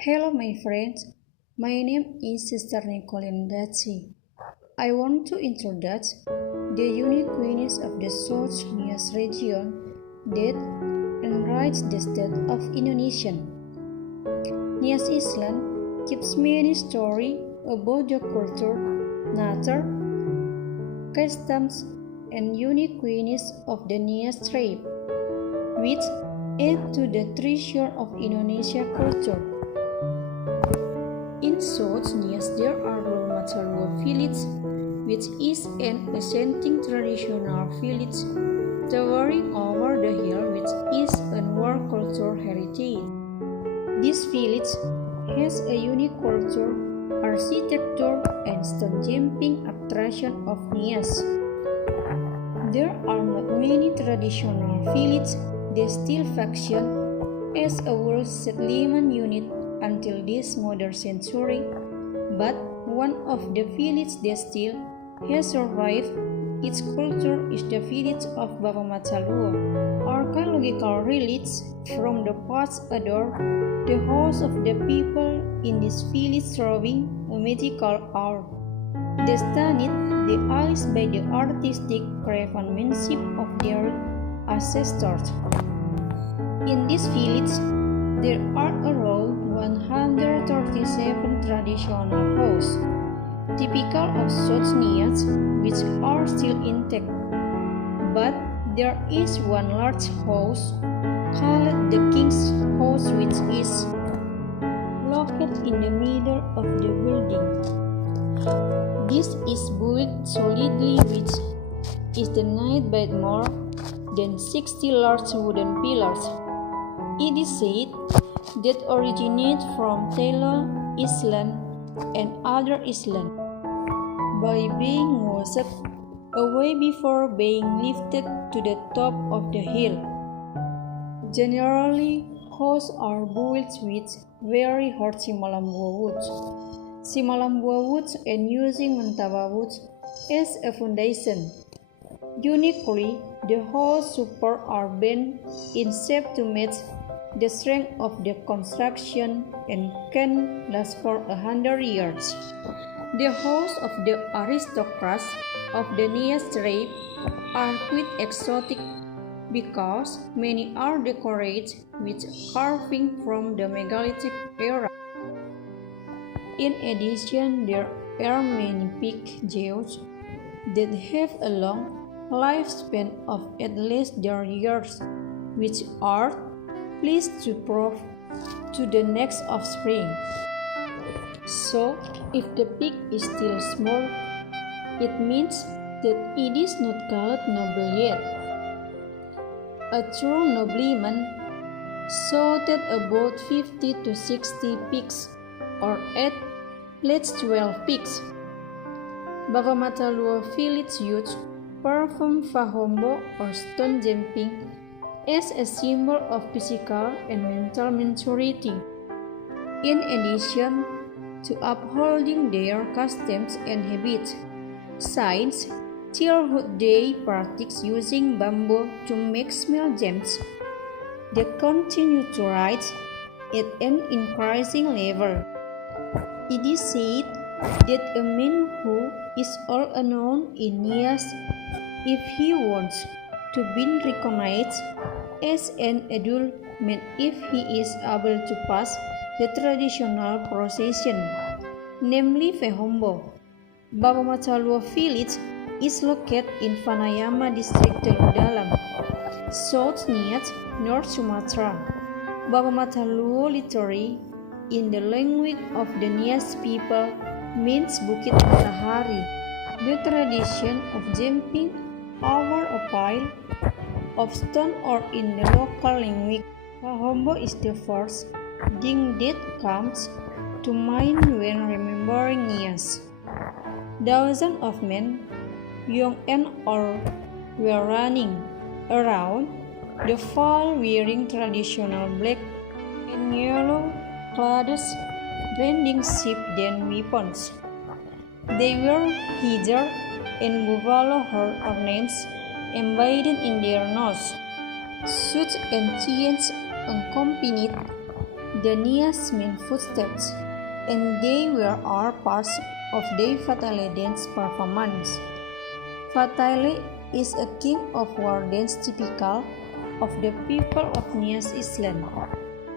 Hello my friends, my name is Sister Nicolene Daci. I want to introduce the unique queens of the South Nias region that enrich the state of Indonesia. Nias Island keeps many stories about the culture, nature, customs, and unique queens of the Nias tribe, which add to the treasure of Indonesia culture. In South Nias, there are Bawamatalua village, which is an ancient traditional village towering over the hill, which is a world cultural heritage. This village has a unique culture, architecture, and stone jumping attraction of Nias. There are not many traditional villages that still function as a world settlement unit until this modern century, but one of the villages that still has survived its culture is the village of Bawamatalua. Archaeological relics from the past adore the house of the people in this village showing a magical art. They stunned the eyes by the artistic craftsmanship of their ancestors. In this village, there are around 137 traditional houses, typical of South Nias, which are still intact. But there is one large house called the King's House, which is located in the middle of the building. This is built solidly, which is denied by more than 60 large wooden pillars. It is said that originate from Tela Island and other islands by being washed away before being lifted to the top of the hill. Generally, houses are built with very hard Simalambua woods, and using Mentaba woods as a foundation. Uniquely, the houses support are bent in shape to match the strength of the construction and can last for 100 years. The houses of the aristocrats of the Nias tribe are quite exotic because many are decorated with carving from the megalithic era. In addition, there are many big geodes that have a long lifespan of at least 30 years, which are pleased to prove to the next offspring. So, if the pig is still small, it means that it is not called noble yet. A true nobleman slaughtered about 50 to 60 pigs, or at least 12 pigs. Bawamatalua village youth perform fahombo or stone jumping as a symbol of physical and mental maturity. In addition to upholding their customs and habits, since childhood they practice using bamboo to make small gems. They continue to write at an increasing level. It is said that a man who is all alone in years, if he wants to be recognized as an adult man, if he is able to pass the traditional procession, namely Vehombo. Babamataluo village is located in Vanayama district Teluk Dalam, South Nias, North Sumatra. Babamataluo literally in the language of the Nias people means Bukit Matahari. The tradition of jumping over a pile of stone, or in the local language, Vehombo, is the first thing that comes to mind when remembering Nias. Dozens of men, young and old, were running around the fall wearing traditional black and yellow clothes, branding sheep and weapons. They wore hijab and buffalo horn ornaments embedded in their nose. Suits and chains accompanied the Nias men footsteps, and they were all parts of their Fatale dance performance. Fatale is a king of war dance typical of the people of Nias Island.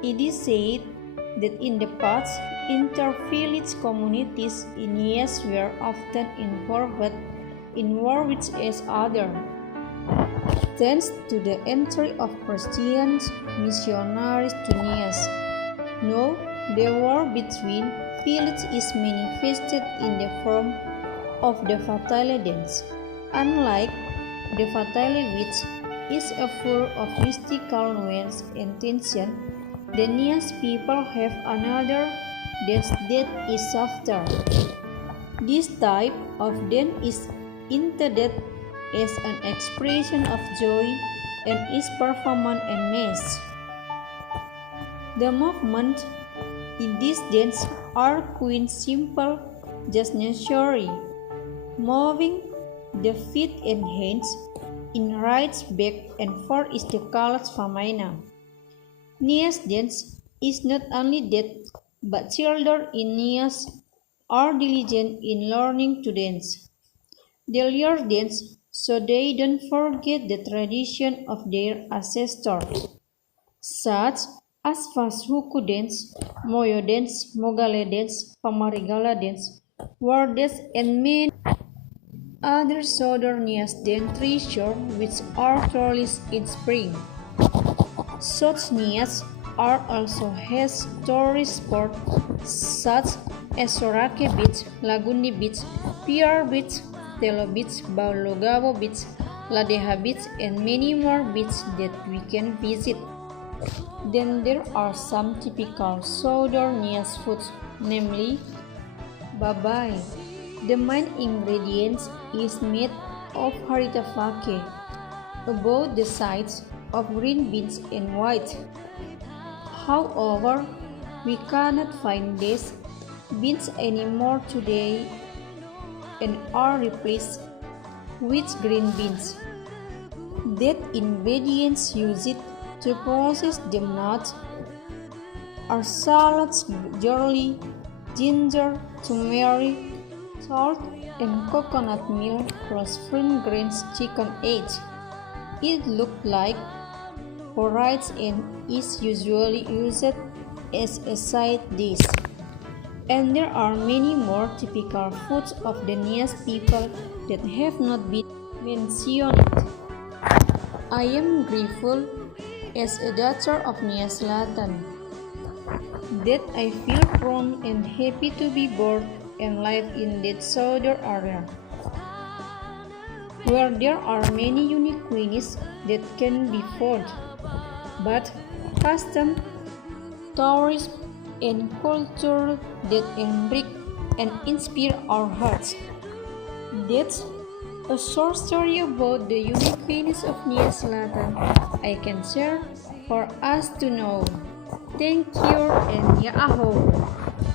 It is said that in the past, inter-village communities in Nias were often involved in war with each other. Thanks to the entry of Christian missionaries to Nias, now the war between villages is manifested in the form of the Fatale dance. Unlike the Fatale, which is full of mystical nuance and tension, the Nias people have another dance that is softer. This type of dance is intended as an expression of joy and is performed en masse. The movement in this dance are quite simple, just necessary. Moving the feet and hands in right, back, and forth is the called Vamana. Nias dance is not only that, but children in Nias are diligent in learning to dance. They learn dance so they don't forget the tradition of their ancestors, such as Vashuku dance, Moyo dance, Mogale dance, Pamarigala dance, war dance, and many other southern Nias dance treasures which are released in spring. South Nias also has tourist spots such as Sorake Beach, Lagundi Beach, Piar Beach, Telo Beach, Baulogabo Beach, Ladeha Beach, and many more beaches that we can visit. Then there are some typical southern Nias foods, namely babai. The main ingredient is made of harita fake, about the size of green beans and white. However, we cannot find these beans anymore today and are replaced with green beans. That ingredients used to process the nuts are salads, barley, ginger, turmeric, salt, and coconut milk plus fine grains chicken eggs. It looks like porridge and is usually used as a side dish. And there are many more typical foods of the Nias people that have not been mentioned. I am grateful as a daughter of Nias Selatan that I feel proud and happy to be born and live in that southern area, where there are many unique cuisines that can be found, but custom, tourism, and culture that enrich and inspire our hearts. That's a short story about the unique cuisines of Nias Selatan I can share for us to know. Thank you and Yahoo!